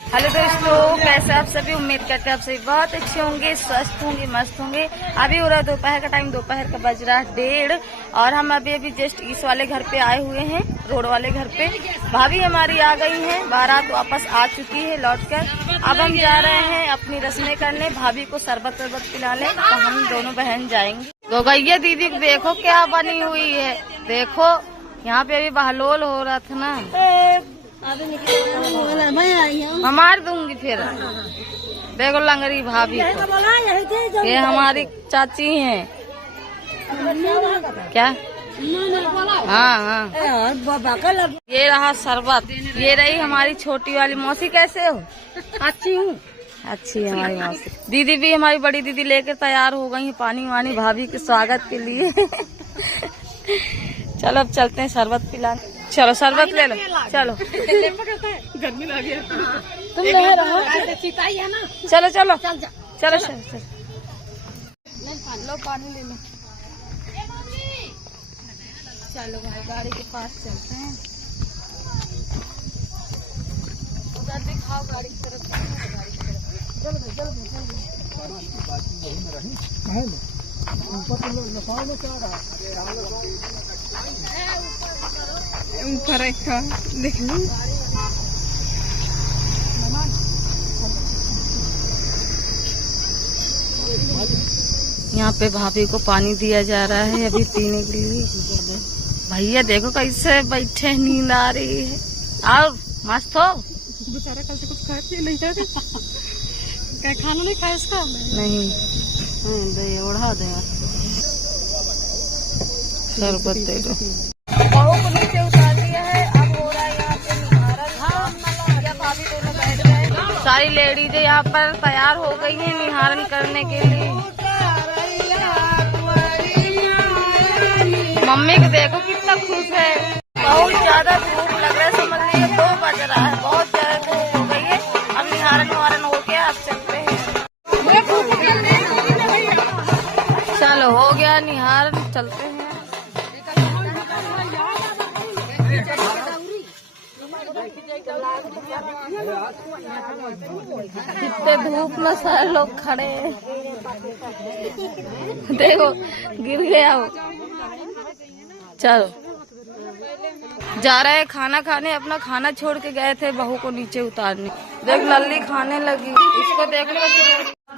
Hello दोस्तों, कैसे आप सभी। उम्मीद करते हैं आप सभी बहुत अच्छे होंगे, स्वस्थ होंगे, मस्त होंगे। अभी हो रहा है दोपहर का टाइम, दोपहर का बज रहा है 1:30 और हम अभी जस्ट इस वाले घर पे आए हुए हैं, रोड वाले घर पे। भाभी हमारी आ गई हैं, बारात वापस आ चुकी है लौट कर। अब हम जा रहे हैं अपनी रस्में करने, भाभी को शरबत वरबत पिलाने, तो हम दोनों बहन जाएंगे। तो गैया दीदी देखो क्या बनी हुई है, देखो यहाँ पे अभी बहलोल हो रहा था ना, मैं मार दूंगी फिर। देखो लंगड़ी भाभी को, ये हमारी चाची हैं। क्या? हाँ, ये रहा शरबत, ये रही हमारी छोटी वाली मौसी। कैसे हो? अच्छी हूँ। अच्छी है हमारी मौसी। दीदी भी, हमारी बड़ी दीदी लेकर तैयार हो गई है पानी वानी भाभी के स्वागत के लिए। चलो अब चलते हैं शरबत पिलाने। चलो शरबत ले लो, चलो। गर्मी लगी है, तुम ले रहो। चलो चलो चलो चलो लो पानी ले लो। चलो भाई गाड़ी के पास चलते हैं, उधर दिखाओ गाड़ी की तरफ। ऊपर देख लो। यहाँ पे भाभी को पानी दिया जा रहा है अभी पीने के लिए। भैया देखो कैसे बैठे, नींद आ रही है। और मस्त हो बेचारा, कल से कुछ खाए पिए नहीं है। क्या खाना नहीं खाया इसका? नहीं, दे ओढ़ा दे, शरबत दे दो। बहू को नीचे उतार दिया है, अब हो रहा है यहाँ पे निहारन। या भाभी दोनों बैठ गए, सारी लेडीज यहाँ पर तैयार हो गई हैं निहारन करने के लिए। मम्मी को देखो कितना खुश है। बहुत ज्यादा धूप लग रहा है, समझ लीजिए 2 बज रहा है, बहुत ज्यादा धूप हो गई है। अब निहारन वारन हो गया, अब चलते हैं। चलो हो गया निहारन, चलते हैं। कितने धूप में सारे लोग खड़े हैं। देखो गिर गया वो। चलो जा रहे हैं खाना खाने, अपना खाना छोड़ के गए थे बहू को नीचे उतारने। देख लल्ली खाने लगी, इसको देखने का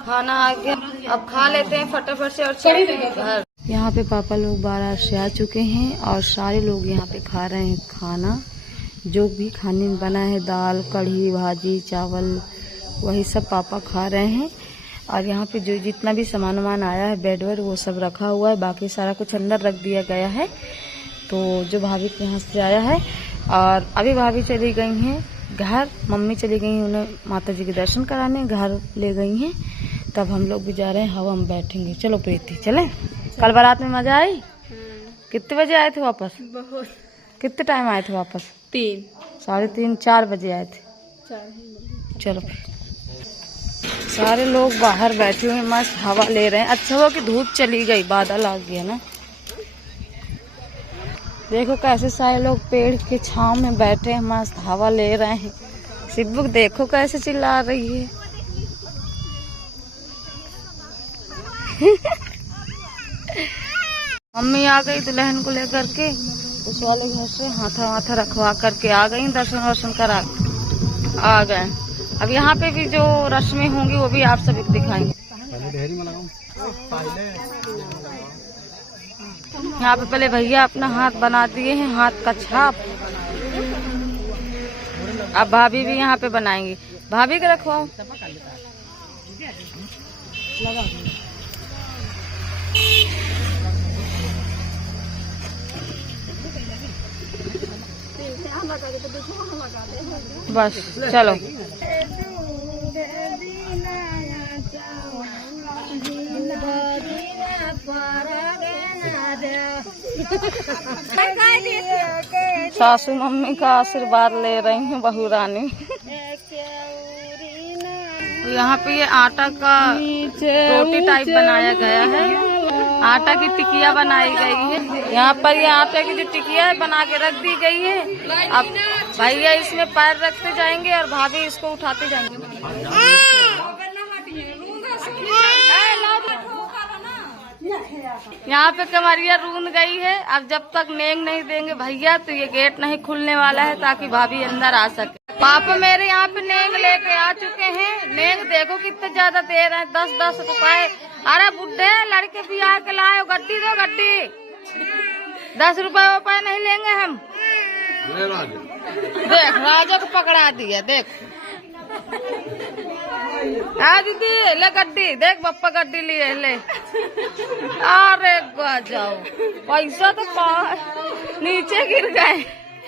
खाना आ गया। अब खा लेते हैं फटाफट से और चलते हैं घर। यहाँ पे पापा लोग बारात से आ चुके हैं और सारे लोग यहाँ पे खा रहे हैं खाना। जो भी खाने में बना है, दाल, कढ़ी, भाजी, चावल, वही सब पापा खा रहे हैं। और यहाँ पे जो जितना भी सामान वामान आया है, बेड वेड, वो सब रखा हुआ है। बाकी सारा कुछ अंदर रख दिया गया है। तो जो भाभी के यहाँ से आया है, और अभी भाभी चली गई हैं घर, मम्मी चली गई हैं उन्हें माता जी के दर्शन कराने, घर ले गई हैं। तब हम लोग भी जा रहे हैं, हवा में बैठेंगे। चलो प्रीति चलें। कल बारात में मजा आई? कितने बजे आए थे वापस? बहुत। कितने टाइम आए थे वापस? 3, 3:30, 4 बजे आए थे। चलो सारे लोग बाहर बैठे हुए मस्त हवा ले रहे हैं। अच्छा हुआ कि धूप चली गई, बादल आ गया ना। देखो कैसे सारे लोग पेड़ के छांव में बैठे हैं, मस्त हवा ले रहे हैं। सिब्बू देखो कैसे चिल्ला रही है। मम्मी आ गई दुल्हन को लेकर के उस वाले घर से, हाथा वाथा रखवा करके आ गई, दर्शन वर्शन करा आ गए। अब यहाँ पे भी जो रस्में होंगी वो भी आप सभी को दिखाएंगे। यहाँ पे पहले भैया अपना हाथ बना दिए हैं, हाथ का छाप। अब भाभी भी यहाँ पे बनाएंगी, भाभी के रखवाओ। बस चलो सासू मम्मी का आशीर्वाद ले रही हूँ बहू रानी। यहाँ पे ये आटा का रोटी टाइप बनाया गया है, आटा की टिकिया बनाई गई है। यहाँ पर ये आटा की जो टिकिया है बना के रख दी गई है। अब भैया इसमें पैर रखते जाएंगे और भाभी इसको उठाते जाएंगे। यहाँ पे कमरिया रूंद गई है। अब जब तक नेंग नहीं देंगे भैया तो ये गेट नहीं खुलने वाला है ताकि भाभी अंदर आ सके। पापा मेरे यहाँ पे नेंग लेके आ चुके हैं। नेंग देखो कितने ज्यादा दे रहे हैं, 10-10 रुपए। अरे बुढ़े लड़के बिहार के लाए, गड्डी दो गड्डी। 10 रुपए नहीं लेंगे हम। देख राजा को पकड़ा दिया, देख। हाँ दीदी ले गड्डी, देख पप्पा गड्डी लिए ले। अरे जाओ, पैसा तो नीचे गिर गए।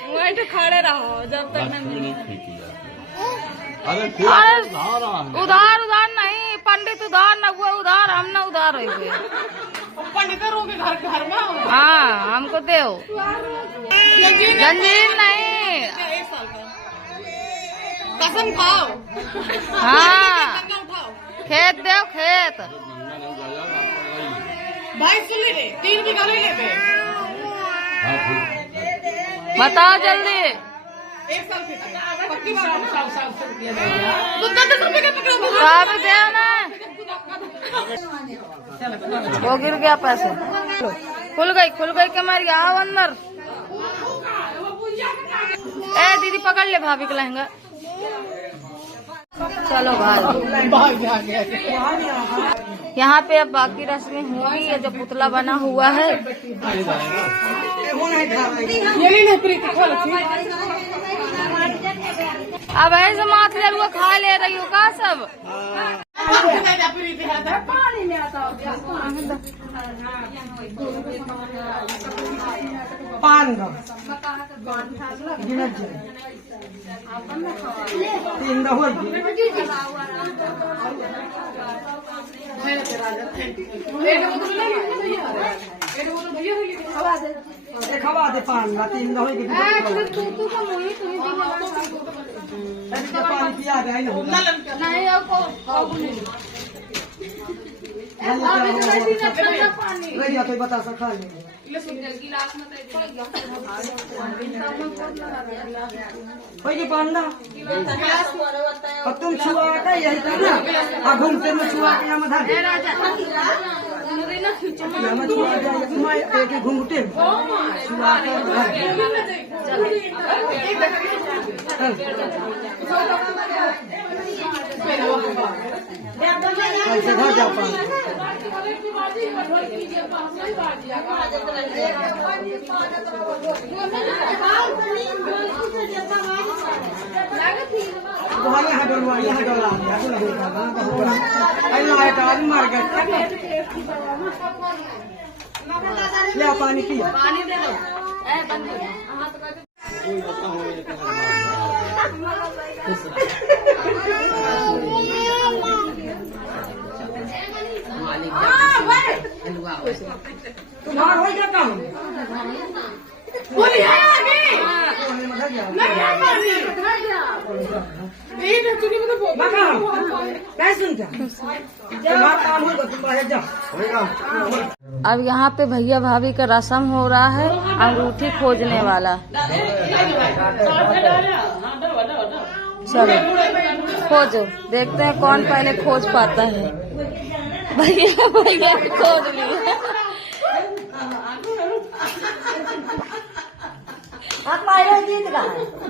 वहीं तो खड़े रहो जब तक नहीं। अरे उधार नहीं, पंडित उधार न हुआ, उधार हम न उधार हुए। पंडितों के घर में। हाँ हमको दो जंजीर नहीं, कसम खाओ। हाँ खेत दो, खेत भाई सुन ले, 3 बीघा ले लेते। बताओ जल्दी। 1 साल पक्की बात दे ना। वो गिर गया पैसे। खुल गई कमर। आओ अंदर। ए दीदी पकड़ ले भाभी का लहंगा। चलो भाई। यहाँ पे अब बाकी रस्में होंगी। ये जो पुतला बना हुआ है अब ऐसे माथ जरूर खा ले रही हो का सब। खवा दे पान 3 पानी पिया दे नहीं तो बता खा ले। पांडा तुम छुआ का यही था ना, घूमते में छुआ के घूमते छुआ घर जा यहाँ डोलवा यहाँ डोला मार गए। ले पानी पिया। पानी दे दो। तुम्हारा हो गया काम। अब यहाँ पे भैया भाभी का रस्म हो रहा है, अंगूठी खोजने वाला। चलो खोजो, देखते हैं कौन पहले खोज पाता है। भैया खोज लिया।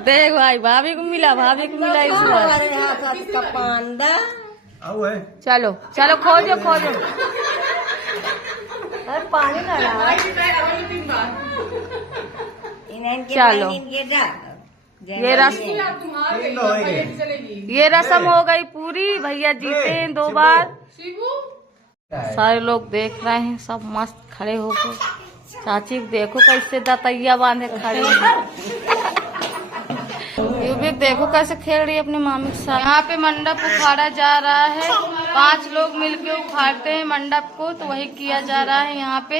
देख भाई भाभी को मिला इस बार। चलो खोजो। पानी चलो ये रस्म हो गई पूरी। भैया जीते हैं 2 बार। सारे लोग देख रहे हैं, सब मस्त खड़े होकर। चाची देखो कैसे दतैया बांधे खड़े हैं। ये भी देखो कैसे खेल रही है अपनी मामी के साथ। यहाँ पे मंडप उखाड़ा जा रहा है। 5 लोग मिलके उखाड़ते हैं मंडप को, तो वही किया जा रहा है यहाँ पे।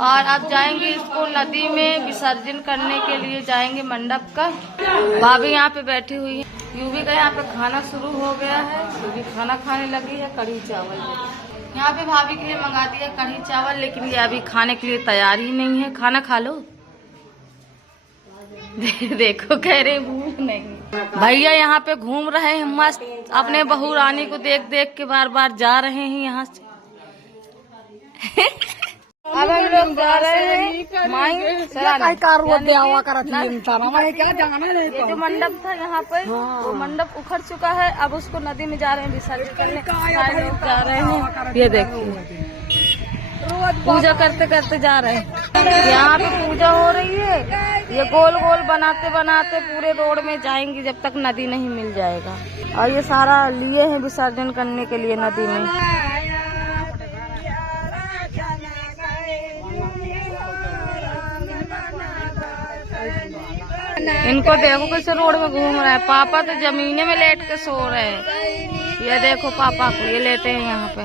और अब जाएंगे इसको नदी में विसर्जन करने के लिए जाएंगे मंडप का। भाभी यहाँ पे बैठी हुई है। यूवी का यहाँ पे खाना शुरू हो गया है। यूवी खाना खाने लगी है, कढ़ी चावल। यहाँ पे भाभी के लिए मंगा दिया कढ़ी चावल, लेकिन ये अभी खाने के लिए तैयार ही नहीं है। खाना खा लो। देखो कह रहे भूख। नहीं भैया यहाँ पे घूम रहे हैं मस्त, अपने बहू रानी को देख देख के बार बार जा रहे हैं यहाँ से। अब हम लोग जा रहे हैं माई ये जो मंडप था यहाँ पे वो मंडप उखड़ चुका है, अब उसको नदी में जा रहे हैं विसर्जन करने। सारे लोग जा रहे हैं, ये देखिए पूजा करते करते जा रहे हैं। यहाँ पे पूजा हो रही है, ये गोल गोल बनाते बनाते पूरे रोड में जाएंगे जब तक नदी नहीं मिल जाएगा। और ये सारा लिए हैं विसर्जन करने के लिए नदी में। इनको देखो कैसे रोड में घूम रहा है। पापा तो जमीने में लेट के सो रहे हैं। ये देखो पापा को, ये लेते हैं यहाँ पे।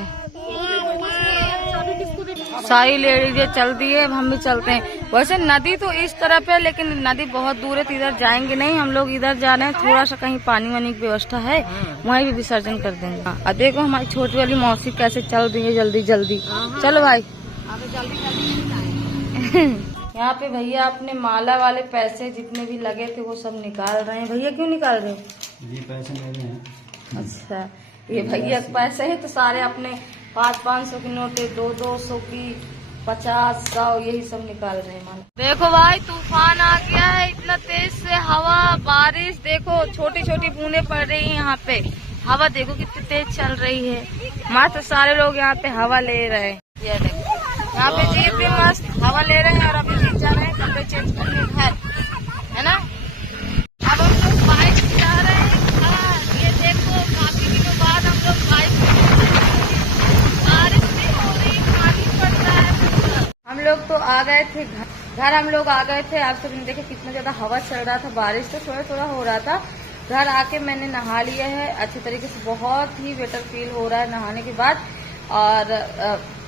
सारी लेडीजें चल दी है, हम भी चलते हैं। वैसे नदी तो इस तरफ है लेकिन नदी बहुत दूर है, तो इधर जाएंगे नहीं हम लोग। इधर जा रहे हैं, थोड़ा सा कहीं पानी वानी की व्यवस्था है, वहीं भी विसर्जन कर देंगे। अब देखो हमारी छोटी वाली मौसी कैसे चल रही है जल्दी जल्दी। चलो भाई यहाँ पे भैया अपने माला वाले पैसे जितने भी लगे थे वो सब निकाल रहे हैं। भैया क्यों निकाल रहे हैं? ये पैसे मेरे हैं। अच्छा, ये भैया पैसे हैं तो सारे अपने 500-500 की नोटे, 200-200 की, 50-100 यही सब निकाल रहे हैं माला। देखो भाई तूफान आ गया है, इतना तेज से हवा बारिश। देखो छोटी छोटी बूंदे पड़ रही है यहाँ पे। हवा देखो कितनी तेज चल रही है। मस्त सारे लोग यहाँ पे हवा ले रहे हैं। ये देखो यहाँ पे जी इतनी मस्त हवा ले रहे हैं। और अभी जा रहे हैं कपड़े चेंज करने घर, है ना। अब हम लोग बाइक से जा रहे हैं। ये देखो काफी दिनों बाद हम लोग बाइक से, बारिश भी हो रही, पानी पड़ रहा है। हम लोग तो आ गए थे घर हम लोग आ गए थे। आप सबने देखे कितना ज्यादा हवा चल रहा था, बारिश तो थोड़ा थोड़ा हो रहा था। घर आके मैंने नहा लिया है अच्छे तरीके से, बहुत ही बेटर फील हो रहा है नहाने के बाद। और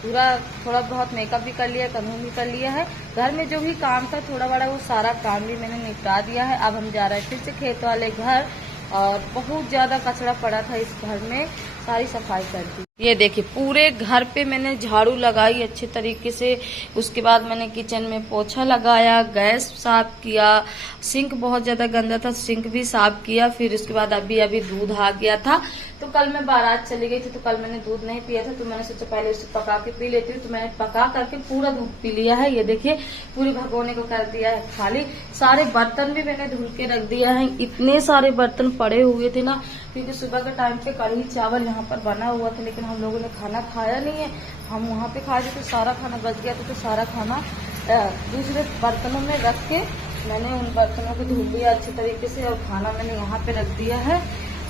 पूरा थोड़ा बहुत मेकअप भी कर लिया, कानून भी कर लिया है। घर में जो भी काम था थोड़ा बड़ा वो सारा काम भी मैंने निपटा दिया है। अब हम जा रहे हैं फिर से खेत वाले घर, और बहुत ज्यादा कचरा पड़ा था इस घर में, सारी सफाई कर दी। ये देखिए पूरे घर पे मैंने झाड़ू लगाई अच्छे तरीके से। उसके बाद मैंने किचन में पोछा लगाया, गैस साफ किया, सिंक बहुत ज्यादा गंदा था, सिंक भी साफ किया। फिर उसके बाद अभी दूध आ गया था, तो कल मैं बारात चली गई थी तो कल मैंने दूध नहीं पिया था, तो मैंने सोचा पहले उसे पका के पी लेती हूँ। तो मैंने पका करके पूरा दूध पी लिया है। ये देखिए पूरे भगोने को कर दिया है खाली। सारे बर्तन भी मैंने धुल के रख दिया है। इतने सारे बर्तन पड़े हुए थे ना, क्योंकि सुबह के टाइम पे कढ़ी चावल यहाँ पर बना हुआ था, लेकिन हम लोगों ने खाना खाया नहीं है। हम वहाँ पे खाए थे तो सारा खाना बच गया था, तो सारा खाना दूसरे बर्तनों में रख के मैंने उन बर्तनों को धुल दिया अच्छे तरीके से, और खाना मैंने यहाँ पे रख दिया है।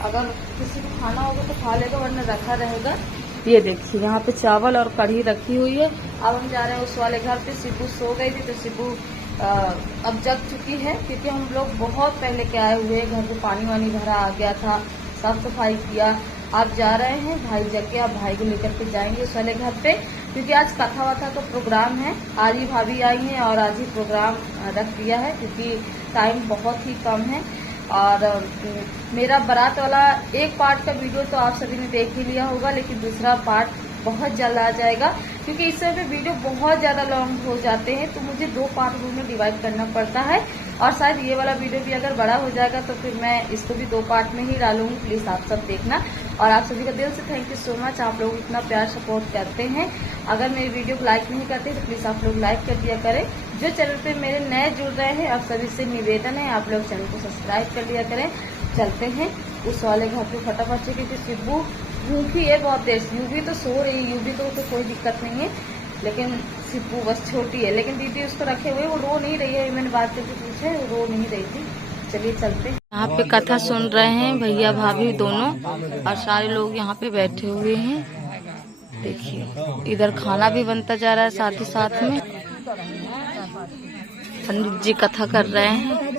अगर किसी को खाना होगा तो खा लेगा, वरना रखा रहेगा। ये देखिए यहाँ पे चावल और कढ़ी रखी हुई है। अब हम जा रहे हैं उस वाले घर पे। शिबू सो गई थी तो शिबू अब जग चुकी है, क्योंकि हम लोग बहुत पहले के आए हुए, घर पे पानी वानी भरा आ गया था, साफ सफाई किया। आप जा रहे हैं भाई जग के, आप भाई को लेकर के जाएंगे उस वाले घर पे, क्योंकि आज कथा वथा का प्रोग्राम है। आज ही भाभी आई हैं और आज ही प्रोग्राम रख दिया है, क्योंकि टाइम बहुत ही कम है। और मेरा बारात वाला एक पार्ट का वीडियो तो आप सभी ने देख ही लिया होगा, लेकिन दूसरा पार्ट बहुत जल्द आ जाएगा, क्योंकि इस समय वीडियो बहुत ज्यादा लॉन्ग हो जाते हैं, तो मुझे 2 पार्ट में डिवाइड करना पड़ता है। और शायद ये वाला वीडियो भी अगर बड़ा हो जाएगा तो फिर मैं इसको भी 2 पार्ट में ही डालूंगी। प्लीज आप सब देखना। और आप सभी का दिल से थैंक यू सो मच, आप लोग इतना प्यार सपोर्ट करते हैं। अगर मेरी वीडियो को लाइक नहीं करते तो प्लीज आप लोग लाइक कर दिया करें। जो चैनल पे मेरे नए जुड़ रहे हैं, आप सभी से निवेदन है आप लोग चैनल को सब्सक्राइब कर दिया करें। चलते हैं उस वाले घर पे फटाफट से, क्योंकि शिबू भूखी है बहुत देर से। यूवी तो सो रही है, यूवी तो कोई दिक्कत नहीं है, लेकिन शिबू बस छोटी है। लेकिन दीदी उसको रखे हुए, वो रो नहीं रही है। मैंने बात करके पूछे, वो रो नहीं रही थी। चलिए चलते। यहाँ पे कथा सुन रहे हैं भैया भाभी दोनों, और सारे लोग यहाँ पे बैठे हुए हैं। देखिए इधर खाना भी बनता जा रहा है, साथ ही साथ में पंडित जी कथा कर रहे हैं।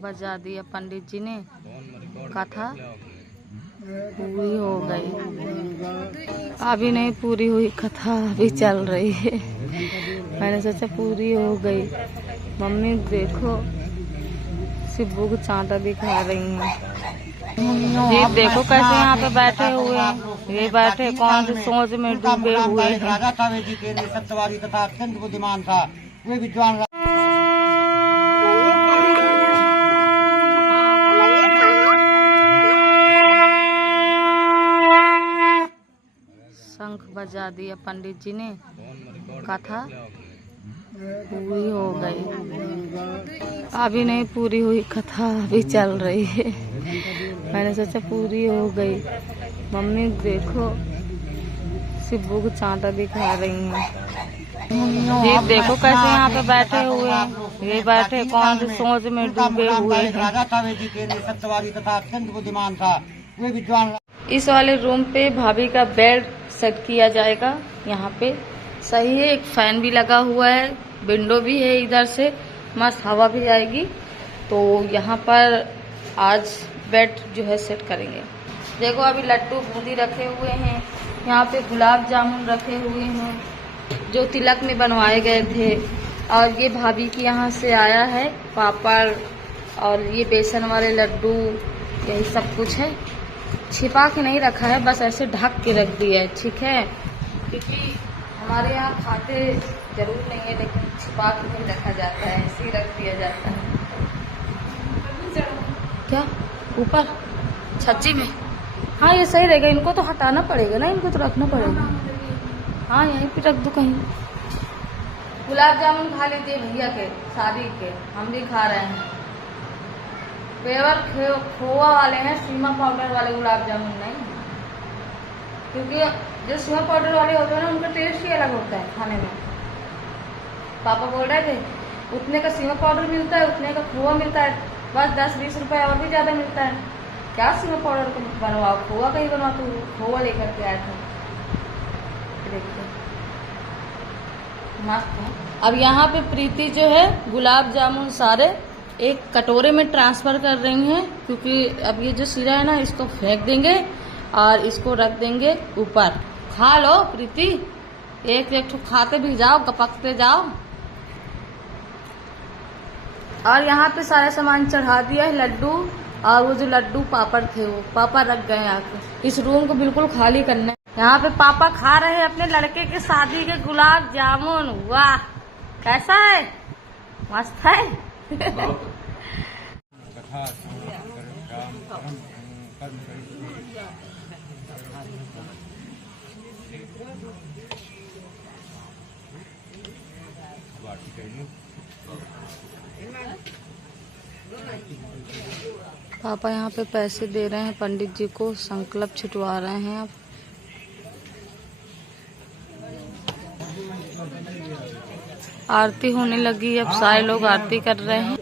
बजा दिया पंडित जी ने, कथा पूरी हो गई। अभी नहीं पूरी हुई कथा, अभी चल रही है। मैंने सोचा पूरी हो गई। मम्मी देखो शिब्बू को चांटा दिखा रही हैं। ये देखो कैसे यहाँ पे बैठे हुए हैं। ये बैठे कौन सी सोच में डूबे हुए हैं। राजा था वे जी के सत्यवादी तथा अत्यंत बुद्धिमान था। वे विद्वान शंख बजा दिया पंडित जी ने, कथा पूरी हो गई। अभी नहीं पूरी हुई कथा, अभी चल रही है। मैंने सोचा पूरी हो गई। मम्मी देखो शिब्बू को चांटा दिखा रही हैं। ये देखो कैसे यहाँ पे बैठे हुए हैं। ये बैठे कौन सी सोच में डूबे हुए हैं। राजा था वे जी के सत्यवादी तथा अत्यंत बुद्धिमान था। वे विद्वान इस वाले रूम पे भाभी का बेड सेट किया जाएगा। यहाँ पे सही है, एक फैन भी लगा हुआ है, विंडो भी है, इधर से मस्त हवा भी आएगी। तो यहाँ पर आज बेड जो है सेट करेंगे। देखो अभी लड्डू बूंदी रखे हुए हैं, यहाँ पे गुलाब जामुन रखे हुए हैं जो तिलक में बनवाए गए थे। और ये भाभी की यहाँ से आया है पापड़ और ये बेसन वाले लड्डू, यही सब कुछ है। छिपा के नहीं रखा है, बस ऐसे ढक के रख दिया है, ठीक है, क्योंकि हमारे यहाँ खाते जरूर नहीं है, लेकिन छिपा के नहीं रखा जाता है, ऐसे ही रख दिया जाता है। क्या ऊपर छज्जी में? हाँ ये सही रहेगा। इनको तो हटाना पड़ेगा ना, इनको तो रखना पड़ेगा। हाँ यहीं पे रख दो कहीं। गुलाब जामुन खा लीजिए भैया के शादी के, हम भी खा रहे हैं। पेवर खोआ वाले हैं, सीमा पाउडर वाले गुलाब जामुन नहीं, क्योंकि जो सीमा पाउडर वाले होते हैं ना उनका टेस्ट ही अलग होता है खाने में। पापा बोल रहे थे उतने का सीमा पाउडर मिलता है, उतने का खोआ मिलता है, बस 10-20 रुपए और भी ज्यादा मिलता है। क्या सीमा पाउडर को बनवाओ, खोआ का ही बनवा। तो खोआ लेकर के आया था, देखते मस्त है। अब यहाँ पे प्रीति जो है गुलाब जामुन सारे एक कटोरे में ट्रांसफर कर रही हैं, क्योंकि अब ये जो सिरा है ना इसको फेंक देंगे और इसको रख देंगे ऊपर। खा लो प्रीति, एक एक खाते भी जाओ, गपकते जाओ। और यहाँ पे सारा सामान चढ़ा दिया है, लड्डू और वो जो लड्डू पापड़ थे वो पापा रख गए आके। इस रूम को बिल्कुल खाली करना है। यहाँ पे पापा खा रहे हैं अपने लड़के के शादी के गुलाब जामुन। वाह कैसा है, मस्त है। पापा यहाँ पे पैसे दे रहे हैं पंडित जी को, संकल्प छिटवा रहे हैं। अब आरती होने लगी, अब सारे लोग आरती कर रहे हैं।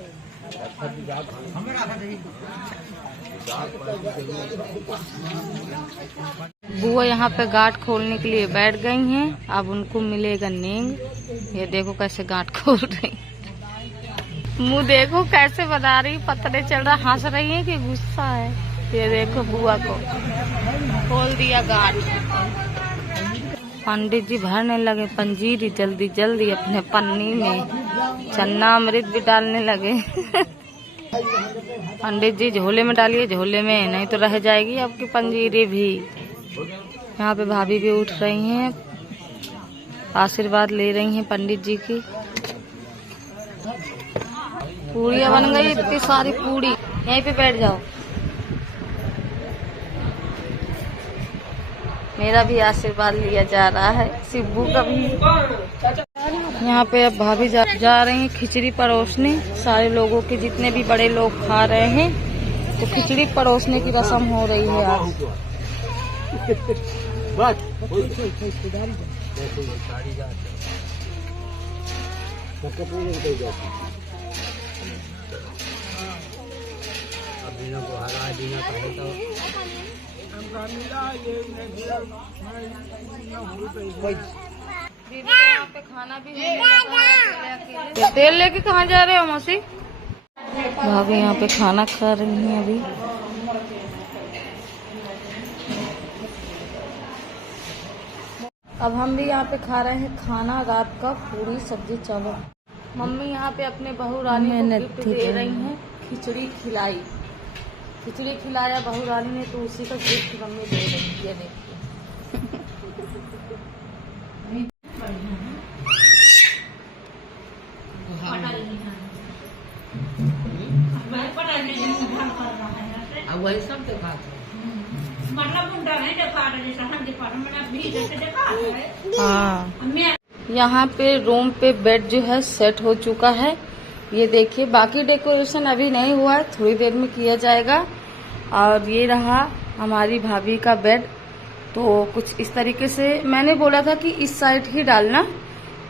बुआ यहाँ पे गांठ खोलने के लिए बैठ गई हैं, अब उनको मिलेगा नींद। ये देखो कैसे गांठ खोल रही, मुंह देखो कैसे बना रही, पतले चल रहा, हंस रही है कि गुस्सा है। ये देखो बुआ को खोल दिया गांठ। पंडित जी भरने लगे पंजीरी जल्दी जल्दी अपने पन्नी में, चन्ना अमृत भी डालने लगे। पंडित जी झोले में डालिए, झोले में, नहीं तो रह जाएगी आपकी पंजीरी भी। यहाँ पे भाभी भी उठ रही हैं, आशीर्वाद ले रही हैं पंडित जी की। पूड़ियाँ बन गई, इतनी सारी पूड़ी। यहीं पे बैठ जाओ, मेरा भी आशीर्वाद लिया जा रहा है, शिब्बू का भी। यहाँ पे अब भाभी जा रही हैं खिचड़ी परोसने। सारे लोगों के जितने भी बड़े लोग खा रहे हैं, तो खिचड़ी परोसने की रस्म हो रही है आज। दीदी यहाँ पे खाना भी होने लगा है। तेल लेके कहाँ जा रहे हो मौसी? भाभी यहाँ पे खाना खा रही हैं अभी। अब हम भी यहाँ पे खा रहे हैं खाना, रात का पूरी सब्जी चावल। मम्मी यहाँ पे अपने बहू रानी को गिफ्ट दे रही हैं, खिचड़ी खिलाई। खिचड़ी खिलाया बहू रानी ने, तो उसी का गिफ्ट मम्मी दे रही है। देखिए वही सब देखा हाँ, यहाँ पे रूम पे बेड जो है सेट हो चुका है। ये देखिए, बाकी डेकोरेशन अभी नहीं हुआ है, थोड़ी देर में किया जाएगा। और ये रहा हमारी भाभी का बेड। तो कुछ इस तरीके से मैंने बोला था कि इस साइड ही डालना,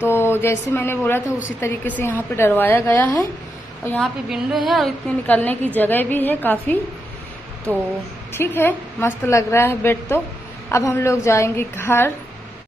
तो जैसे मैंने बोला था उसी तरीके से यहाँ पे डलवाया गया है। और यहाँ पे विंडो है और इतने निकलने की जगह भी है काफ़ी। तो ठीक है, मस्त लग रहा है बेड। तो अब हम लोग जाएंगे घर।